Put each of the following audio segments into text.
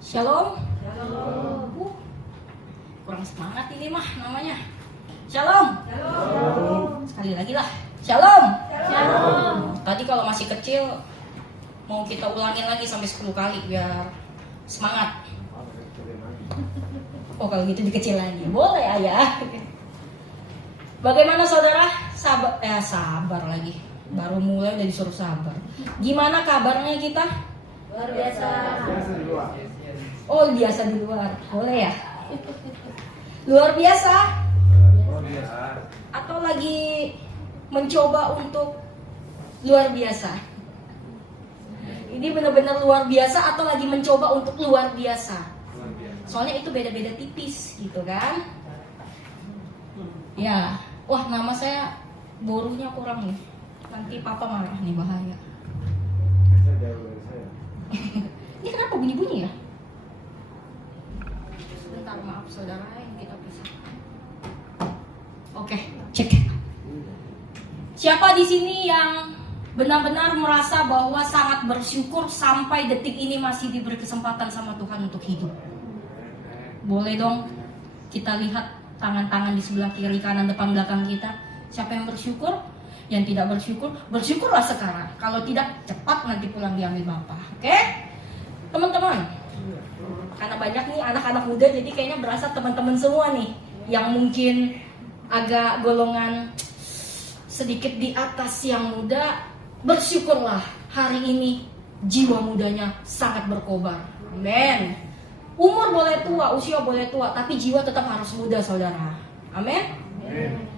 Shalom. Shalom. Kurang semangat ini mah namanya. Shalom. Shalom. Sekali lagi lah. Shalom. Shalom. Tadi kalau masih kecil mau kita ulangin lagi sampai 10 kali biar semangat. Oh kalau gitu dikecil lagi. Boleh ayah. Bagaimana saudara? Sabar lagi. Baru mulai udah disuruh sabar. Gimana kabarnya kita? Luar biasa. Oh biasa di luar. Boleh ya? Luar biasa? Atau lagi mencoba untuk luar biasa? Ini benar-benar luar biasa atau lagi mencoba untuk luar biasa? Soalnya itu beda-beda tipis gitu kan? Ya, wah nama saya boruhnya kurang nih. Nanti papa marah nih, bahaya. Ini kenapa bunyi-bunyi ya? Sebentar, maaf saudara, yang kita pisah. Oke, cek. Siapa di sini yang benar-benar merasa bahwa sangat bersyukur sampai detik ini masih diberi kesempatan sama Tuhan untuk hidup? Boleh dong kita lihat tangan-tangan di sebelah kiri, kanan, depan, belakang kita. Siapa yang bersyukur? Yang tidak bersyukur, bersyukurlah sekarang. Kalau tidak, cepat nanti pulang diambil Bapak. Oke? Teman-teman, karena banyak nih anak-anak muda, jadi kayaknya berasa teman-teman semua nih yang mungkin agak golongan sedikit di atas yang muda. Bersyukurlah hari ini jiwa mudanya sangat berkobar. Amin. Umur boleh tua, usia boleh tua, tapi jiwa tetap harus muda, saudara. Amin.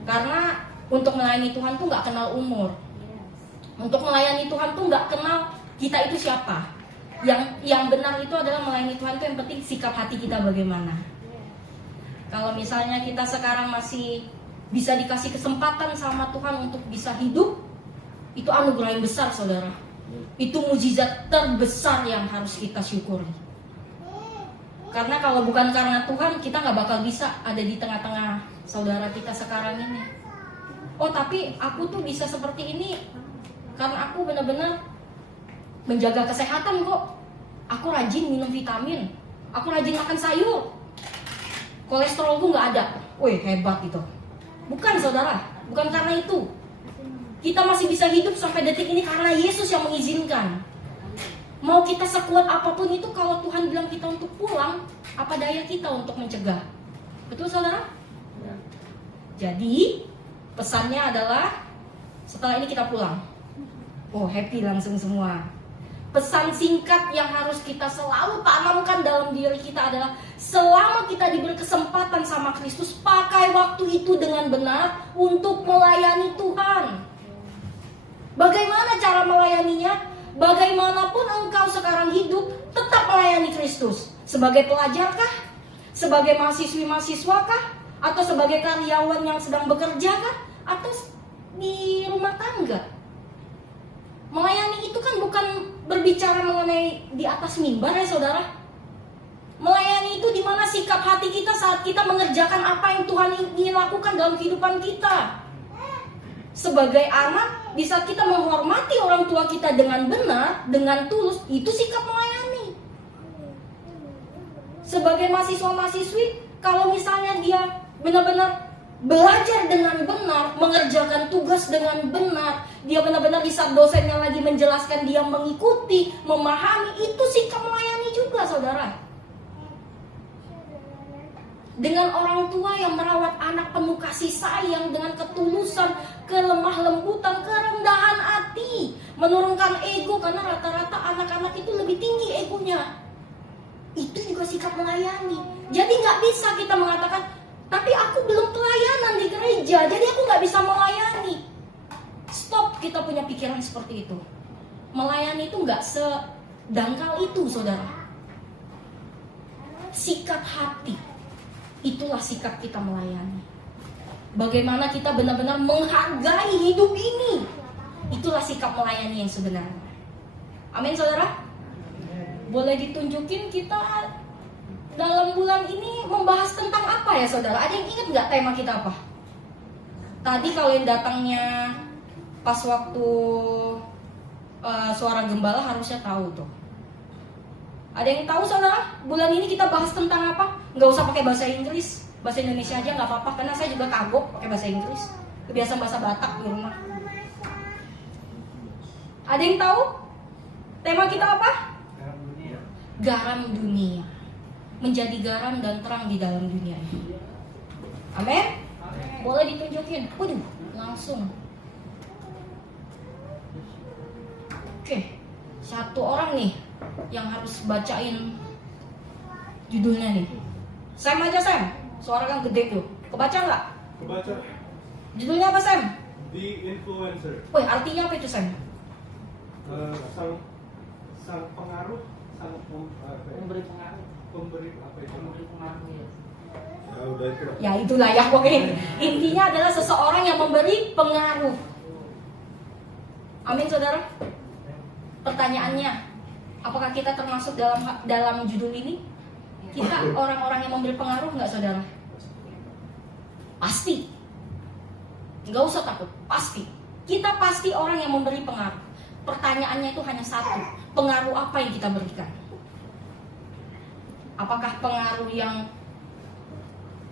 Karena untuk melayani Tuhan tuh nggak kenal umur. Untuk melayani Tuhan tuh nggak kenal kita itu siapa. Yang benar itu adalah melayani Tuhan tuh yang penting sikap hati kita bagaimana. Kalau misalnya kita sekarang masih bisa dikasih kesempatan sama Tuhan untuk bisa hidup, itu anugerah yang besar, saudara. Itu mujizat terbesar yang harus kita syukuri. Karena kalau bukan karena Tuhan, kita nggak bakal bisa ada di tengah-tengah saudara kita sekarang ini. Oh tapi aku tuh bisa seperti ini karena aku benar-benar menjaga kesehatan kok. Aku rajin minum vitamin, aku rajin makan sayur, kolesterolku nggak ada. Wih hebat itu. Bukan saudara, bukan karena itu. Kita masih bisa hidup sampai detik ini karena Yesus yang mengizinkan. Mau kita sekuat apapun itu, kalau Tuhan bilang kita untuk pulang, apa daya kita untuk mencegah? Betul saudara? Jadi pesannya adalah setelah ini kita pulang. Oh happy langsung semua. Pesan singkat yang harus kita selalu tanamkan dalam diri kita adalah selama kita diberi kesempatan sama Kristus, pakai waktu itu dengan benar untuk melayani Tuhan. Bagaimana cara melayaninya? Bagaimanapun engkau sekarang hidup, tetap melayani Kristus. Sebagai pelajar kah? Sebagai mahasiswi-mahasiswa kah? Atau sebagai karyawan yang sedang bekerja kah? Atau di rumah tangga? Melayani itu kan bukan berbicara mengenai di atas mimbar ya saudara. Melayani itu dimana sikap hati kita saat kita mengerjakan apa yang Tuhan ingin lakukan dalam kehidupan kita. Sebagai anak, di saat kita menghormati orang tua kita dengan benar, dengan tulus, itu sikap melayani. Sebagai mahasiswa-mahasiswi, kalau misalnya dia benar-benar belajar dengan benar, mengerjakan tugas dengan benar, dia benar-benar di saat dosennya lagi menjelaskan, dia mengikuti, memahami, itu sikap melayani juga saudara. Dengan orang tua yang merawat anak penuh kasih sayang, dengan ketulusan, kelemah lembutan, kerendahan hati, menurunkan ego, karena rata-rata anak-anak itu lebih tinggi egonya. Itu juga sikap melayani. Jadi nggak bisa kita mengatakan, tapi aku belum pelayanan di gereja, jadi aku nggak bisa melayani. Stop, kita punya pikiran seperti itu. Melayani itu nggak sedangkal itu, saudara. Sikap hati, itulah sikap kita melayani. Bagaimana kita benar-benar menghargai hidup ini, itulah sikap melayani yang sebenarnya. Amin, saudara. Boleh ditunjukin kita dalam bulan ini membahas tentang apa ya saudara? Ada yang ingat nggak tema kita apa? Tadi kalau yang datangnya pas waktu suara gembala harusnya tahu tuh. Ada yang tahu saudara? Bulan ini kita bahas tentang apa? Nggak usah pakai bahasa Inggris, bahasa Indonesia aja nggak apa-apa. Karena saya juga kagok pakai bahasa Inggris. Kebiasaan bahasa Batak di rumah. Ada yang tahu? Tema kita apa? Garam dunia. Menjadi garam dan terang di dalam dunia ini. Amin? Boleh ditunjukin? Waduh, langsung. Oke, satu orang nih yang harus bacain judulnya nih. Sam aja Sam, suara kan gede tuh. Kebaca nggak? Kebaca. Judulnya apa Sam? The Influencer. Wih, artinya apa itu Sam? Sang pengaruh, Memberi pengaruh. pemberi apa itu? Memberi pengaruh ya. Ya udah itu. Ya itulah ya pokoknya. Intinya adalah seseorang yang memberi pengaruh. Amin saudara. Pertanyaannya, apakah kita termasuk dalam judul ini? Kita orang-orang yang memberi pengaruh nggak saudara? Pasti. Nggak usah takut, pasti. Kita pasti orang yang memberi pengaruh. Pertanyaannya itu hanya satu, pengaruh apa yang kita berikan? Apakah pengaruh yang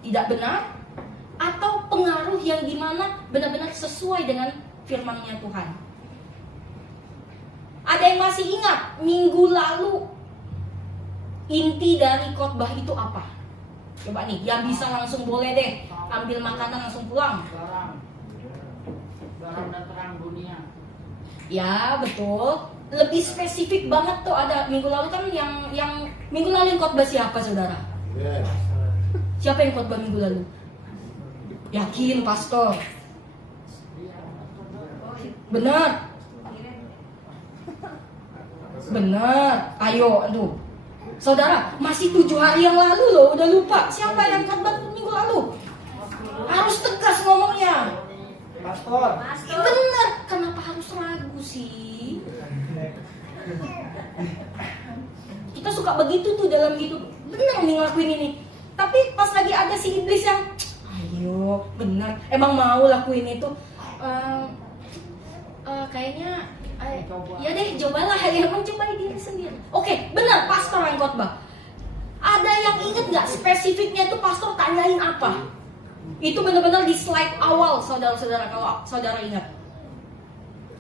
tidak benar? Atau pengaruh yang dimana benar-benar sesuai dengan firman-Nya Tuhan? Ada yang masih ingat minggu lalu inti dari khotbah itu apa? Coba nih, yang bisa langsung boleh deh ambil makanan langsung pulang. Garam dan terang dunia. Ya betul. Lebih spesifik banget tuh ada minggu lalu kan yang minggu lalu yang khotbah siapa saudara? Yes. Siapa yang khotbah minggu lalu? Yakin pastor? Benar. Benar. Ayo, aduh. Saudara, masih 7 hari yang lalu loh, udah lupa. Siapa yang khotbah minggu lalu? Harus tegas ngomongnya. Pastor. Benar. Kenapa harus ragu sih? Kita suka begitu tuh dalam hidup. Benar nih ngelakuin ini. Tapi pas lagi ada si iblis yang ayo, benar. Emang mau lakuin itu? Kayaknya ya deh, cobalah ya, mencobai diri sendiri. Oke, benar, pastor yang khotbah. Ada yang inget nggak spesifiknya itu pastor tanyain apa? Itu benar-benar di slide awal, saudara-saudara, kalau saudara ingat.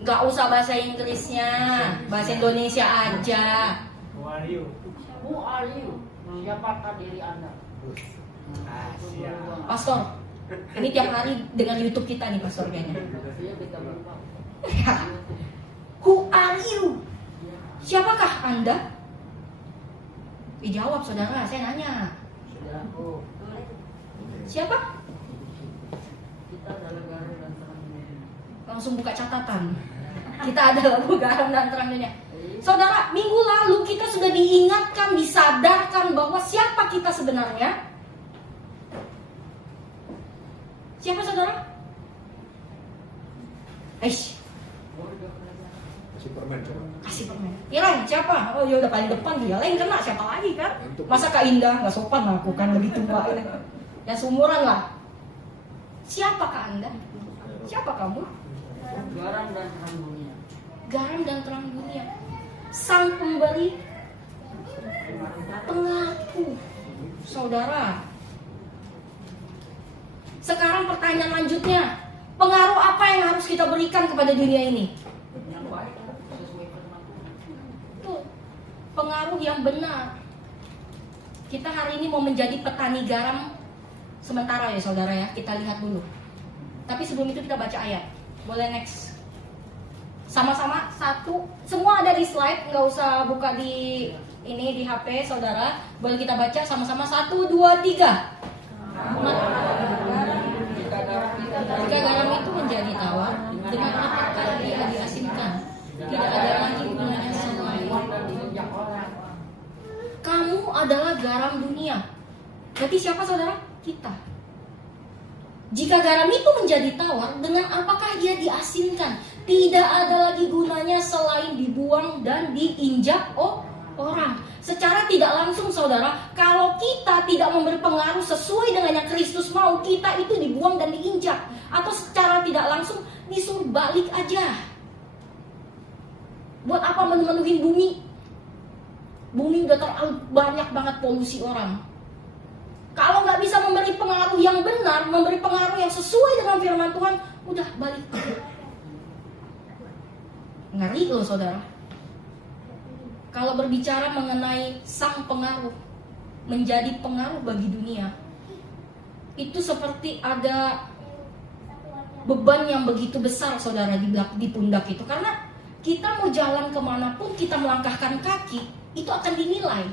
Nggak usah bahasa Inggrisnya, bahasa Indonesia aja. Who are you? Who are you? Siapakah diri Anda? Pastor, ini tiap hari dengan YouTube kita nih, pastor kayaknya. Iya, kita berubah. Who are you? Siapakah Anda? Dijawab saudara, saya nanya. Saudaraku, Siapa? kita adalah garam dan terang dunia. Langsung buka catatan. Kita adalah garam dan terang dunia. Saudara, minggu lalu kita sudah diingatkan, disadarkan bahwa siapa kita sebenarnya. Siapa saudara? Aish, Kasih permen coba. kasih permen. Irang, siapa? Oh ya udah paling depan dia. Lain kena siapa lagi kan? Masa Kak Indah nggak sopan aku kan lebih tua ini. Ya seumuran lah. Siapakah Anda? Siapa kamu? Garam dan terang dunia. Garam dan terang dunia. Sang pemberi pengaku. Saudara. Sekarang pertanyaan lanjutnya. Pengaruh apa yang harus kita berikan kepada dunia ini? Yang baik sesuai firman Tuhan. Tuh, pengaruh yang benar. Kita hari ini mau menjadi petani garam sementara ya saudara ya. Kita lihat dulu. Tapi sebelum itu kita baca ayat. Boleh next. Sama-sama satu. Semua ada di slide. Nggak usah buka di ini di HP saudara. Boleh kita baca sama-sama 1, 2, 3. Jika garam itu menjadi tawar, dengan apakah dia diasinkan? Tidak ada lagi gunanya selain. Kamu adalah garam dunia. Berarti siapa saudara? Kita. Jika garam itu menjadi tawar, dengan apakah ia diasinkan? Tidak ada lagi gunanya selain dibuang dan diinjak orang. Secara tidak langsung saudara, kalau kita tidak memberi pengaruh sesuai dengan yang Kristus mau, kita itu dibuang dan diinjak. Atau secara tidak langsung disuruh balik aja. Buat apa memenuhi bumi? Bumi udah terlalu banyak banget polusi orang. Kalau nggak bisa memberi pengaruh yang benar, memberi pengaruh yang sesuai dengan firman Tuhan, udah balik. Ngeri loh saudara. Kalau berbicara mengenai sang pengaruh, menjadi pengaruh bagi dunia, itu seperti ada beban yang begitu besar saudara di pundak itu. Karena kita mau jalan kemanapun, kita melangkahkan kaki, itu akan dinilai.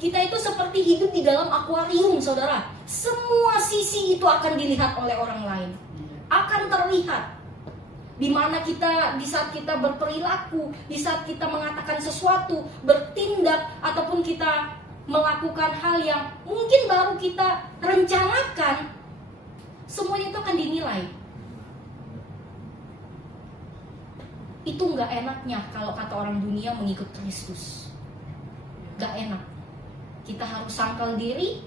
Kita itu seperti hidup di dalam akuarium saudara. Semua sisi itu akan dilihat oleh orang lain, akan terlihat. Di mana kita, di saat kita berperilaku, di saat kita mengatakan sesuatu, bertindak, ataupun kita melakukan hal yang mungkin baru kita rencanakan, semuanya itu akan dinilai. Itu gak enaknya kalau kata orang dunia mengikut Kristus. Gak enak. Kita harus sangkal diri,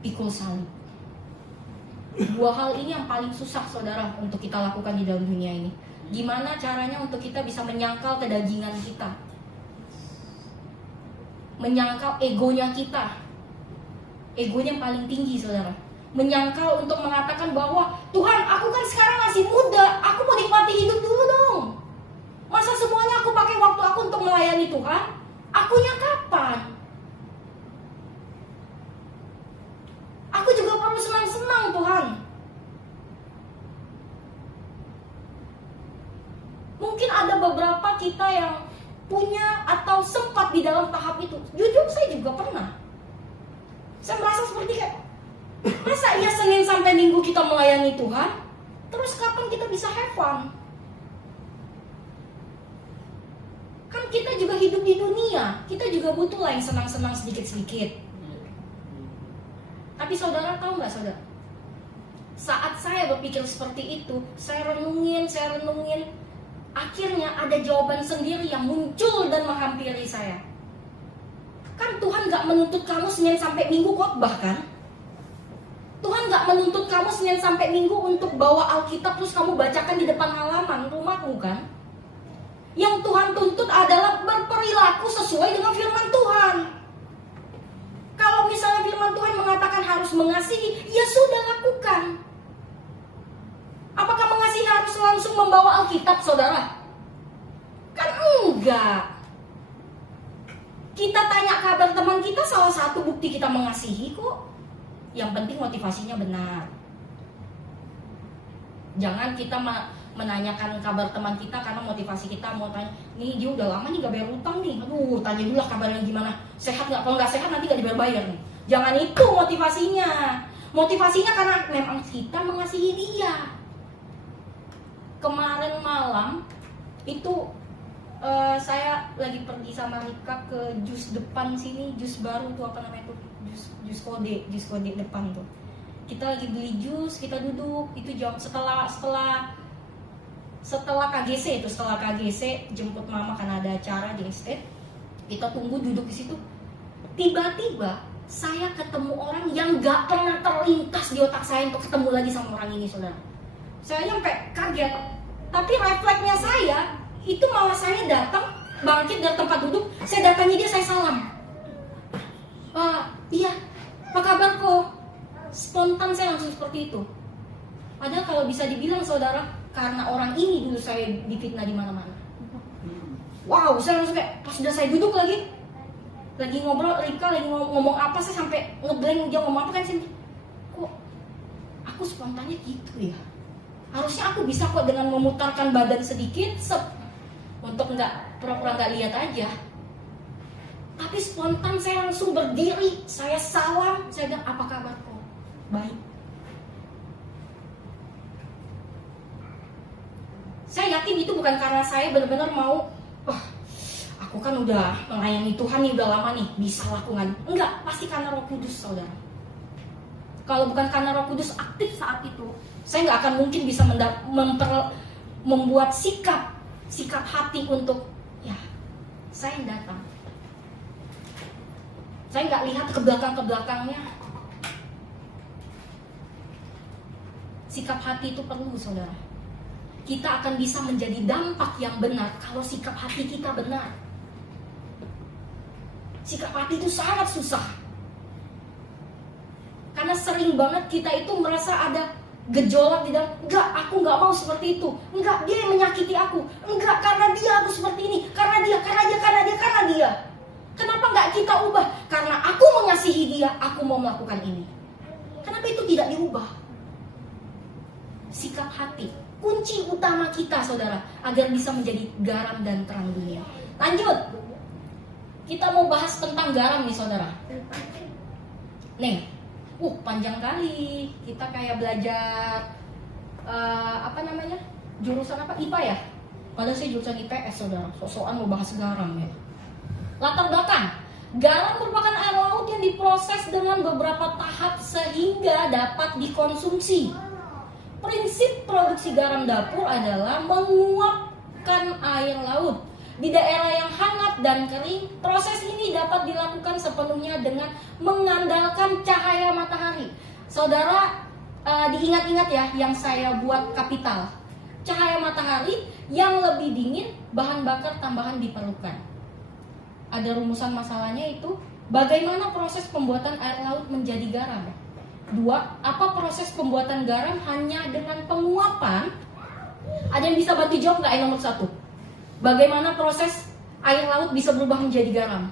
pikul salib. Dua hal ini yang paling susah saudara untuk kita lakukan di dalam dunia ini. Gimana caranya untuk kita bisa menyangkal kedagingan kita, menyangkal egonya kita. Egonya yang paling tinggi saudara. Menyangkal untuk mengatakan bahwa Tuhan, aku kan sekarang masih muda, aku mau nikmati hidup dulu dong. Masa semuanya aku pakai waktu aku untuk melayani Tuhan? Akunya kapan? Aku juga perlu senang-senang Tuhan. Mungkin ada beberapa kita yang punya atau sempat di dalam tahap itu. Jujur saya juga pernah. Saya merasa seperti kayak, masa iya Senin sampai Minggu kita melayani Tuhan? Terus kapan kita bisa have fun? Kan kita juga hidup di dunia, kita juga butuh lah yang senang-senang sedikit-sedikit. Tapi saudara tahu nggak saudara? Saat saya berpikir seperti itu, saya renungin, akhirnya ada jawaban sendiri yang muncul dan menghampiri saya. Kan Tuhan nggak menuntut kamu Senin sampai Minggu khotbah kan? Tuhan nggak menuntut kamu Senin sampai Minggu untuk bawa Alkitab terus kamu bacakan di depan halaman rumahmu kan? Yang Tuhan tuntut adalah berperilaku sesuai dengan firman Tuhan. Kalau misalnya firman Tuhan mengatakan harus mengasihi, ya sudah lakukan. Apakah mengasihi harus langsung membawa Alkitab, saudara? Kan enggak. Kita tanya kabar teman kita, salah satu bukti kita mengasihi kok. Yang penting motivasinya benar. Jangan kita menanyakan kabar teman kita karena motivasi kita mau tanya, nih dia udah lama nih gak bayar utang nih, aduh tanya dulu lah kabarnya gimana, sehat gak? Kalau gak sehat nanti gak dibayar nih. Jangan itu motivasinya. Motivasinya karena memang kita mengasihi dia. Kemarin malam itu saya lagi pergi sama Rika ke jus depan sini, jus baru tuh apa namanya tuh, jus kode depan tuh. Kita lagi beli jus, kita duduk, itu jam setelah KGC itu, setelah KGC jemput mama karena ada acara di estate. Kita tunggu duduk di situ. Tiba-tiba saya ketemu orang yang gak pernah terlintas di otak saya untuk ketemu lagi sama orang ini, saudara. Saya nyampe kaget. Tapi refleksnya saya itu malah saya datang bangkit dari tempat duduk, saya datangi dia, saya salam. Iya, apa kabar kok? Spontan saya langsung seperti itu. Padahal kalau bisa dibilang saudara, karena orang ini dulu saya difitnah di mana-mana. Wow, saya langsung kayak pas sudah saya duduk lagi ngobrol, Rika lagi ngomong apa, saya sampai ngeblank dia ngomong apa kan sih. Kok aku spontannya gitu ya? Harusnya aku bisa kok dengan memutarkan badan sedikit untuk nggak pura-pura nggak lihat aja. Tapi spontan saya langsung berdiri, saya salam, saya bilang apa kabar kok? Baik. Saya yakin itu bukan karena saya benar-benar mau, aku kan udah melayani Tuhan nih udah lama nih, bisa lakukan. Enggak, pasti karena Roh Kudus, saudara. Kalau bukan karena Roh Kudus aktif saat itu, saya nggak akan mungkin bisa membuat sikap hati untuk, ya, saya yang datang. Saya nggak lihat ke belakangnya. Sikap hati itu perlu, saudara. Kita akan bisa menjadi dampak yang benar kalau sikap hati kita benar. Sikap hati itu sangat susah. Karena sering banget kita itu merasa ada gejolak di dalam. Enggak, aku nggak mau seperti itu. Enggak, dia yang menyakiti aku. Enggak, karena dia aku seperti ini. Karena dia. Kenapa nggak kita ubah? Karena aku mengasihi dia, aku mau melakukan ini. Kenapa itu tidak diubah? Sikap hati, kunci utama kita, saudara, agar bisa menjadi garam dan terang dunia. Lanjut, kita mau bahas tentang garam nih, saudara. Nih, panjang kali. Kita kayak belajar jurusan apa? IPA ya? Padahal saya jurusan IPS, saudara. Sok-sokan mau bahas garam ya. Latar belakang, garam merupakan air laut yang diproses dengan beberapa tahap sehingga dapat dikonsumsi. Prinsip produksi garam dapur adalah menguapkan air laut di daerah yang hangat dan kering. Proses ini dapat dilakukan sepenuhnya dengan mengandalkan cahaya matahari. Saudara, diingat-ingat ya yang saya buat kapital. Cahaya matahari yang lebih dingin, bahan bakar tambahan diperlukan. Ada rumusan masalahnya itu, bagaimana proses pembuatan air laut menjadi garam? 2. Apa proses pembuatan garam hanya dengan penguapan? Ada yang bisa bantu jawab nggak yang nomor 1? Bagaimana proses air laut bisa berubah menjadi garam?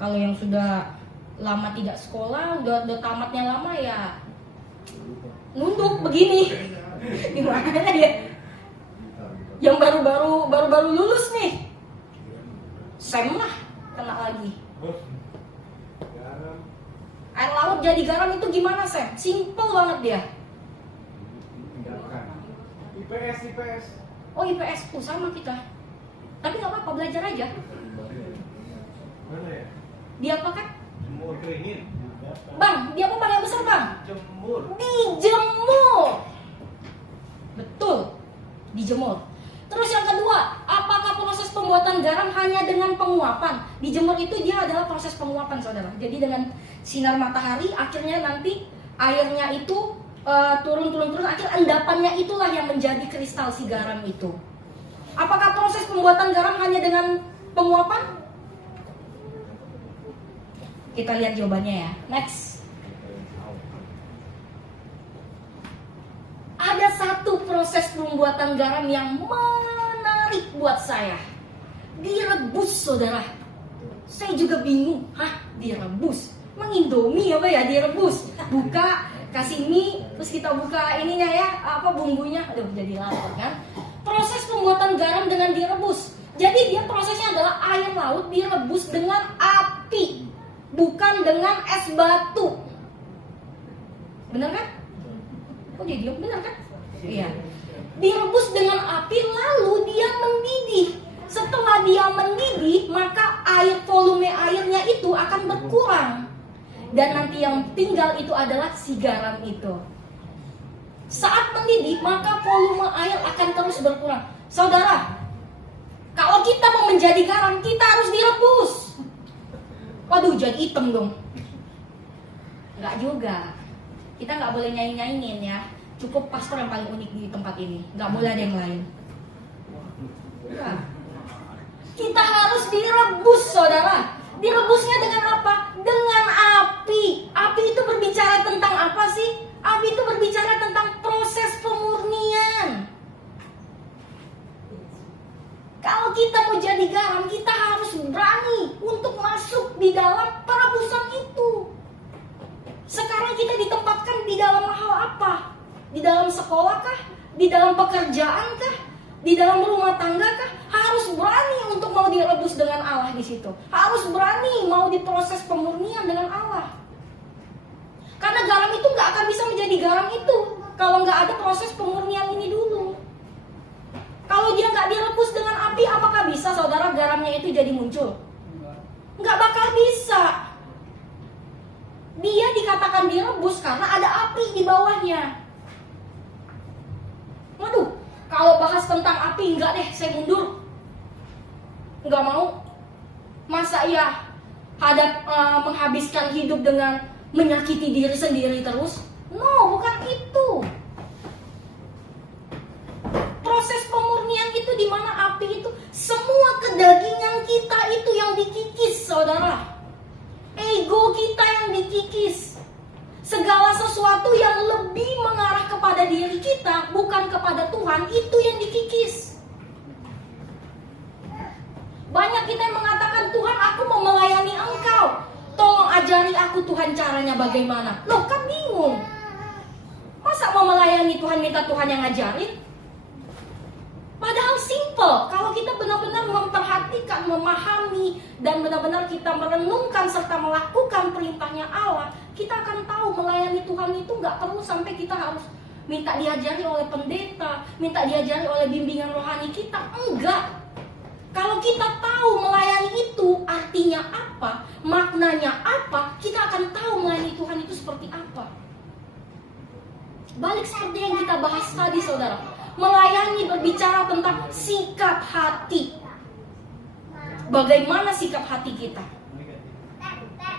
Kalau yang sudah lama tidak sekolah, udah tamatnya lama ya nunduk begini. Gimana ya? Yang baru lulus nih, Sem lah kena lagi. Air laut jadi garam itu gimana, Sem? Simple banget dia. IPS. Oh, IPS tuh sama kita. Tapi nggak apa-apa, belajar aja. Mana ya? Dia apa kan? Jemur keringin. Bang, dia apa bang yang besar bang? Jemur. Dijemur. Betul, dijemur. Terus yang kedua, apakah proses pembuatan garam hanya dengan penguapan? Dijemur itu dia adalah proses penguapan, saudara. Jadi dengan sinar matahari, akhirnya nanti airnya itu turun, akhirnya endapannya itulah yang menjadi kristal si garam itu. Apakah proses pembuatan garam hanya dengan penguapan? Kita lihat jawabannya ya. Next. Ada satu proses pembuatan garam yang menarik buat saya. Direbus, saudara. Saya juga bingung. Direbus? Emang Indomie apa ya direbus? Buka, kasih mie, terus kita buka ininya ya, bumbunya. Aduh, jadi lapar kan. Proses pembuatan garam dengan direbus. Jadi dia prosesnya adalah air laut direbus dengan api, bukan dengan es batu. Bener kan? Kok dia diam? Benar kan? Iya. Direbus dengan api lalu dia mendidih. Setelah dia mendidih, maka volume airnya itu akan berkurang. Dan nanti yang tinggal itu adalah si garam itu. Saat mendidih, maka volume air akan terus berkurang. Saudara, kalau kita mau menjadi garam, kita harus direbus. Waduh, jadi hitam dong. Enggak juga. Kita nggak boleh nyanyi-nyanyiin ya. Cukup pastor yang paling unik di tempat ini. Nggak boleh ada yang lain. Nah, kita harus direbus, saudara. Direbusnya dengan apa? Dengan api. Api itu berbicara tentang apa sih? Api itu berbicara tentang proses pemurnian. Kalau kita mau jadi garam, kita harus berani untuk masuk di dalam perebusan itu. Sekarang kita ditempatkan di dalam hal apa? Di dalam sekolah kah? Di dalam pekerjaan kah? Di dalam rumah tangga kah? Harus berani untuk mau direbus dengan Allah di situ. Harus berani mau diproses pemurnian dengan Allah. Karena garam itu nggak akan bisa menjadi garam itu kalau nggak ada proses pemurnian ini dulu. Kalau dia nggak direbus dengan api, apakah bisa, saudara, garamnya itu jadi muncul? Nggak bakal bisa. Dia dikatakan direbus karena ada api di bawahnya. Waduh, kalau bahas tentang api, enggak deh, saya mundur. Enggak mau. Masa ya menghabiskan hidup dengan menyakiti diri sendiri terus? No, bukan itu. Proses pemurnian itu di mana api itu, semua kedagingan kita itu yang saudara. Ego kita yang dikikis. Segala sesuatu yang lebih mengarah kepada diri kita, bukan kepada Tuhan, itu yang dikikis. Banyak kita yang mengatakan, Tuhan, aku mau melayani Engkau. Tolong ajari aku Tuhan caranya bagaimana. Loh, kan bingung. Masa mau melayani Tuhan minta Tuhan yang ngajarin? Padahal simple. Kalau kita benar-benar memperhatikan, memahami, dan benar-benar kita merenungkan serta melakukan perintahnya Allah, kita akan tahu melayani Tuhan itu nggak perlu sampai kita harus minta diajari oleh pendeta, minta diajari oleh bimbingan rohani kita. Enggak. Kalau kita tahu melayani itu artinya apa, maknanya apa, kita akan tahu melayani Tuhan itu seperti apa. Balik seperti yang kita bahas tadi, saudara. Melayani berbicara tentang sikap hati. Bagaimana sikap hati kita?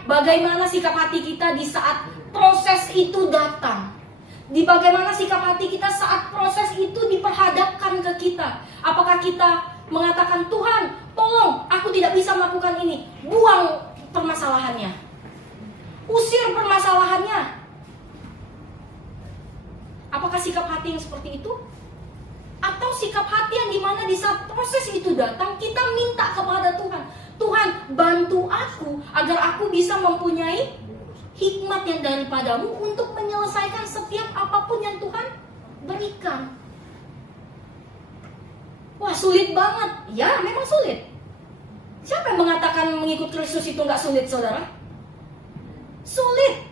Bagaimana sikap hati kita di saat proses itu datang? Di bagaimana sikap hati kita saat proses itu diperhadapkan ke kita? Apakah kita mengatakan, Tuhan, tolong, aku tidak bisa melakukan ini. Buang permasalahannya. Usir permasalahannya. Apakah sikap hati yang seperti itu? Atau sikap hati yang dimana di saat proses itu datang, kita minta kepada Tuhan, Tuhan, bantu aku agar aku bisa mempunyai hikmat yang daripadamu untuk menyelesaikan setiap apapun yang Tuhan berikan. Wah, sulit banget. Ya, memang sulit. Siapa yang mengatakan mengikut Kristus itu nggak sulit, saudara? Sulit.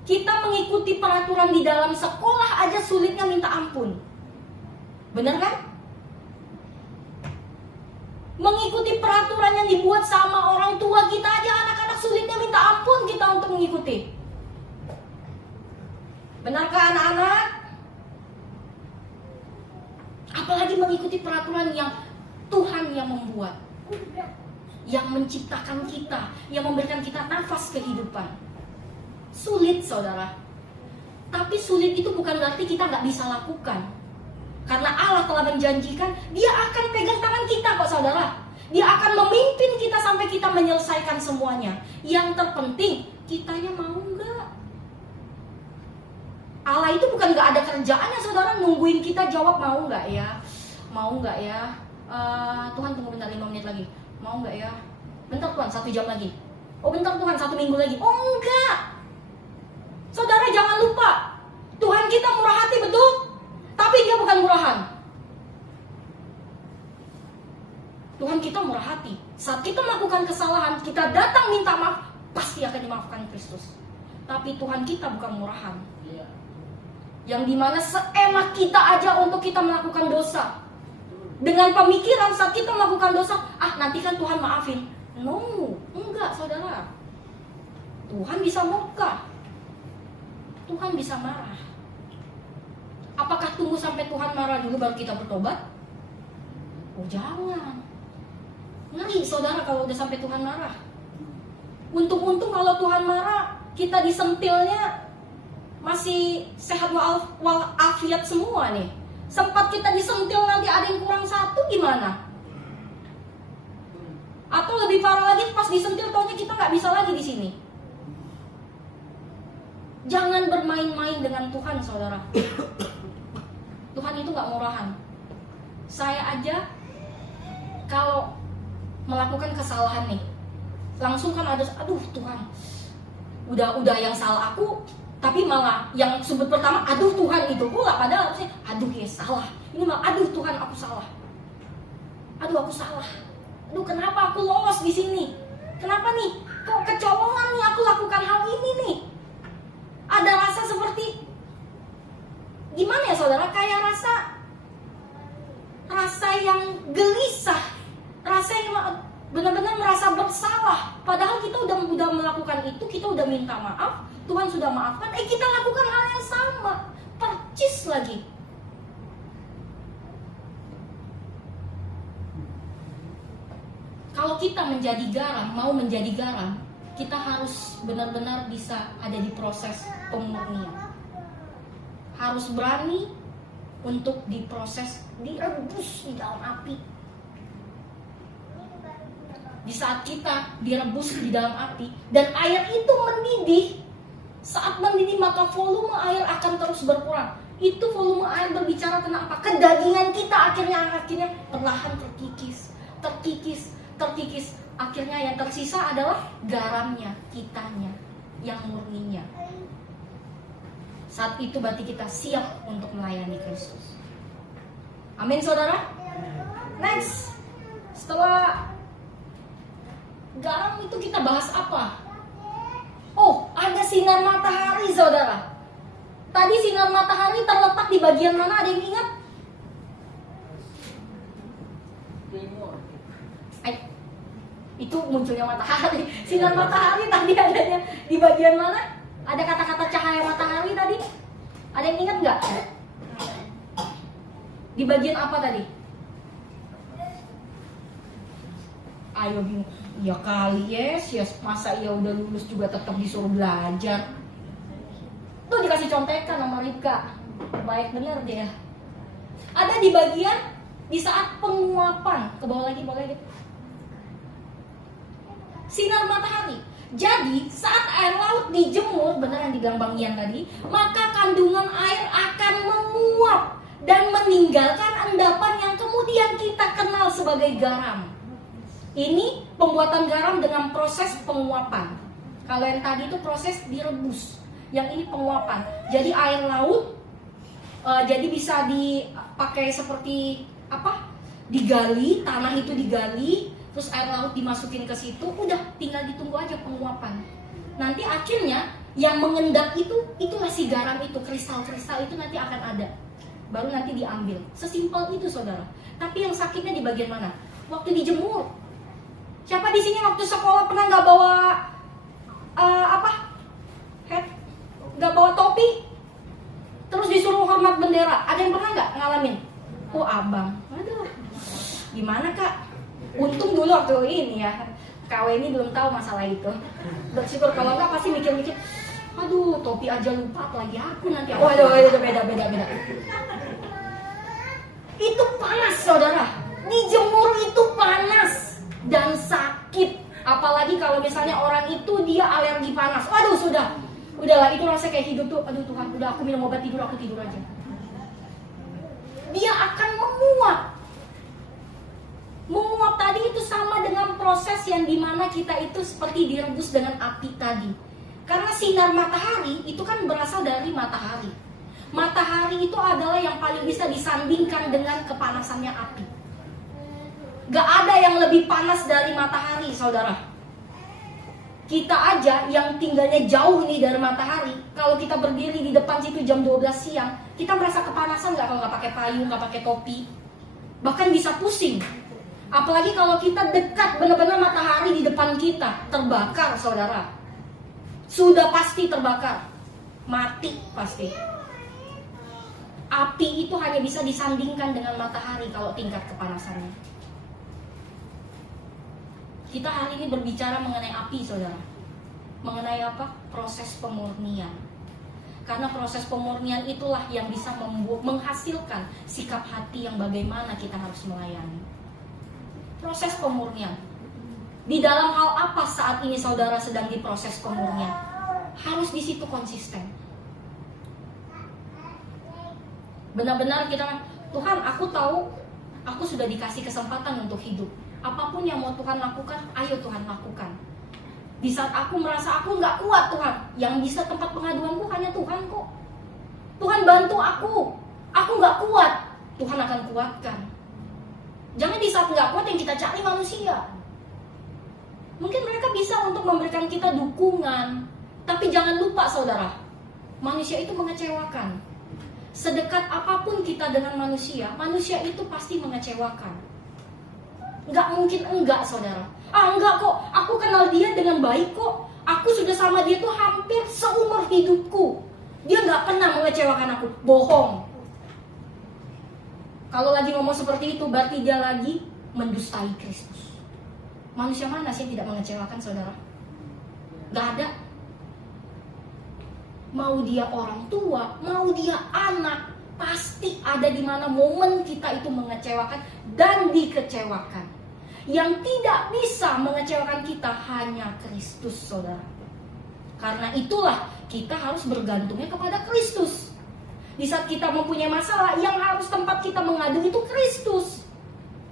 Kita mengikuti peraturan di dalam sekolah aja sulitnya minta ampun. Benar kan? Mengikuti peraturan yang dibuat sama orang tua kita aja, anak-anak sulitnya minta ampun kita untuk mengikuti. Benarkah anak-anak? Apalagi mengikuti peraturan yang Tuhan yang membuat, yang menciptakan kita, yang memberikan kita nafas kehidupan. Sulit, saudara. Tapi sulit itu bukan berarti kita nggak bisa lakukan. Karena Allah telah menjanjikan, Dia akan pegang tangan kita kok, saudara. Dia akan memimpin kita sampai kita menyelesaikan semuanya. Yang terpenting, kitanya mau nggak? Allah itu bukan nggak ada kerjaannya, saudara, nungguin kita jawab mau nggak ya, mau nggak ya. Tuhan tunggu bentar 5 menit lagi, mau nggak ya? Bentar Tuhan 1 jam lagi. Oh bentar Tuhan 1 minggu lagi. Oh enggak, saudara jangan lupa, Tuhan kita murah hati betul, tapi Dia bukan murahan. Tuhan kita murah hati. Saat kita melakukan kesalahan, kita datang minta maaf, pasti akan dimaafkan Kristus. Tapi Tuhan kita bukan murahan, yang dimana seenak kita aja untuk kita melakukan dosa. Dengan pemikiran saat kita melakukan dosa, nanti kan Tuhan maafin. No, enggak, saudara. Tuhan bisa murka, Tuhan bisa marah. Apakah tunggu sampai Tuhan marah dulu baru kita bertobat? Oh jangan. Ngeri, saudara, kalau udah sampai Tuhan marah. Untung-untung kalau Tuhan marah, kita disentilnya masih sehat walafiat semua nih. Sempat kita disentil nanti ada yang kurang 1, gimana? Atau lebih parah lagi, pas disentil taunya kita nggak bisa lagi di sini. Jangan bermain-main dengan Tuhan, saudara. Tuhan itu nggak murahan. Saya aja kalau melakukan kesalahan nih, langsung kan ada, aduh Tuhan, udah yang salah aku. Tapi malah yang sudut pertama, aduh Tuhan itu pula, padahal harusnya, aduh ya salah. Ini malah, aduh Tuhan aku salah. Aduh aku salah. Aduh kenapa aku lolos di sini? Kenapa nih? Kok kecolongan nih aku lakukan hal ini nih? Ada rasa seperti, gimana ya saudara? Kayak rasa yang gelisah, rasa yang benar-benar merasa bersalah. Padahal kita udah melakukan itu, kita udah minta maaf. Tuhan sudah maafkan, kita lakukan hal yang sama, percis lagi. Kalau kita menjadi garam, mau menjadi garam, kita harus benar-benar bisa ada di proses pemurnian. Harus berani untuk diproses, direbus di dalam api. di saat kita direbus di dalam api dan air itu mendidih, saat mendidih maka volume air akan terus berkurang. Itu volume air berbicara tentang apa? Kedagingan kita akhirnya perlahan terkikis. Akhirnya yang tersisa adalah garamnya, kitanya, yang murninya. Saat itu berarti kita siap untuk melayani Kristus. Amin saudara. Next, setelah garam itu kita bahas apa? Oh, ada sinar matahari saudara. Tadi sinar matahari terletak di bagian mana? Ada yang ingat? Timur. Itu munculnya matahari. Sinar matahari tadi adanya di bagian mana? Ada kata-kata cahaya matahari tadi? Ada yang ingat nggak? Di bagian apa tadi? Ayo bingung. Ya kali yes, masa ia udah lulus juga tetap disuruh belajar. Tuh dikasih contekan sama Rika. Baik bener dia. Ada di bagian di saat penguapan. Ke bawah lagi, boleh gitu. Sinar matahari. Jadi saat air laut dijemur, benar yang dibilang Bang Ian tadi, maka kandungan air akan menguap dan meninggalkan endapan yang kemudian kita kenal sebagai garam. Ini pembuatan garam dengan proses penguapan. Kalau yang tadi itu proses direbus, yang ini penguapan. Jadi air laut jadi bisa dipakai seperti apa? Digali, tanah itu digali, terus air laut dimasukin ke situ, udah tinggal ditunggu aja penguapan. Nanti akhirnya yang mengendap itu masih garam itu, kristal-kristal itu nanti akan ada. Baru nanti diambil. Sesimpel itu saudara. Tapi yang sakitnya di bagian mana? Waktu dijemur. Siapa di sini waktu sekolah pernah nggak bawa hat? Nggak bawa topi? Terus disuruh hormat bendera. Ada yang pernah nggak ngalamin? Oh abang, aduh, gimana kak? Untung dulu waktu ini ya, KW ini belum tahu masalah itu. Bersyukur, kalau nggak pasti mikir-mikir, aduh topi aja lupa lagi aku nanti. Waduh, itu beda. Itu panas saudara, dijemur itu panas dan sakit. Apalagi kalau misalnya orang itu dia alergi panas. Waduh udahlah itu rasanya kayak hidup tuh. Aduh Tuhan, udah aku minum obat tidur, aku tidur aja. Dia akan menguap tadi itu sama dengan proses yang dimana kita itu seperti direbus dengan api tadi. Karena sinar matahari itu kan berasal dari matahari. Matahari itu adalah yang paling bisa disandingkan dengan kepanasannya api. Gak ada yang lebih panas dari matahari saudara. Kita aja yang tinggalnya jauh nih dari matahari, kalau kita berdiri di depan situ jam 12 siang, kita merasa kepanasan gak kalau gak pakai payung, gak pakai topi? Bahkan bisa pusing. Apalagi kalau kita dekat benar-benar matahari di depan kita, terbakar saudara. Sudah pasti terbakar. Mati pasti. Api itu hanya bisa disandingkan dengan matahari kalau tingkat kepanasannya. Kita hari ini berbicara mengenai api saudara. Mengenai apa? Proses pemurnian. Karena proses pemurnian itulah yang bisa menghasilkan sikap hati yang bagaimana kita harus melayani. Proses pemurnian. Di dalam hal apa saat ini saudara sedang diproses pemurnian? Harus di situ konsisten. Benar-benar kita, Tuhan aku tahu aku sudah dikasih kesempatan untuk hidup. Apapun yang mau Tuhan lakukan, ayo Tuhan lakukan. Di saat aku merasa aku nggak kuat Tuhan, yang bisa tempat pengaduanku hanya Tuhan kok. Tuhan bantu aku nggak kuat, Tuhan akan kuatkan. Jangan di saat nggak kuat yang kita cari manusia. Mungkin mereka bisa untuk memberikan kita dukungan, tapi jangan lupa saudara, manusia itu mengecewakan. Sedekat apapun kita dengan manusia, manusia itu pasti mengecewakan. Nggak mungkin enggak saudara. Enggak kok, aku kenal dia dengan baik kok. Aku sudah sama dia tuh hampir seumur hidupku. Dia nggak pernah mengecewakan aku. Bohong. Kalau lagi ngomong seperti itu berarti dia lagi mendustai Kristus. Manusia mana sih yang tidak mengecewakan saudara? Nggak ada. Mau dia orang tua, mau dia anak, pasti ada di mana momen kita itu mengecewakan dan dikecewakan. Yang tidak bisa mengecewakan kita hanya Kristus, saudara. Karena itulah kita harus bergantungnya kepada Kristus. Di saat kita mempunyai masalah, yang harus tempat kita mengadu itu Kristus.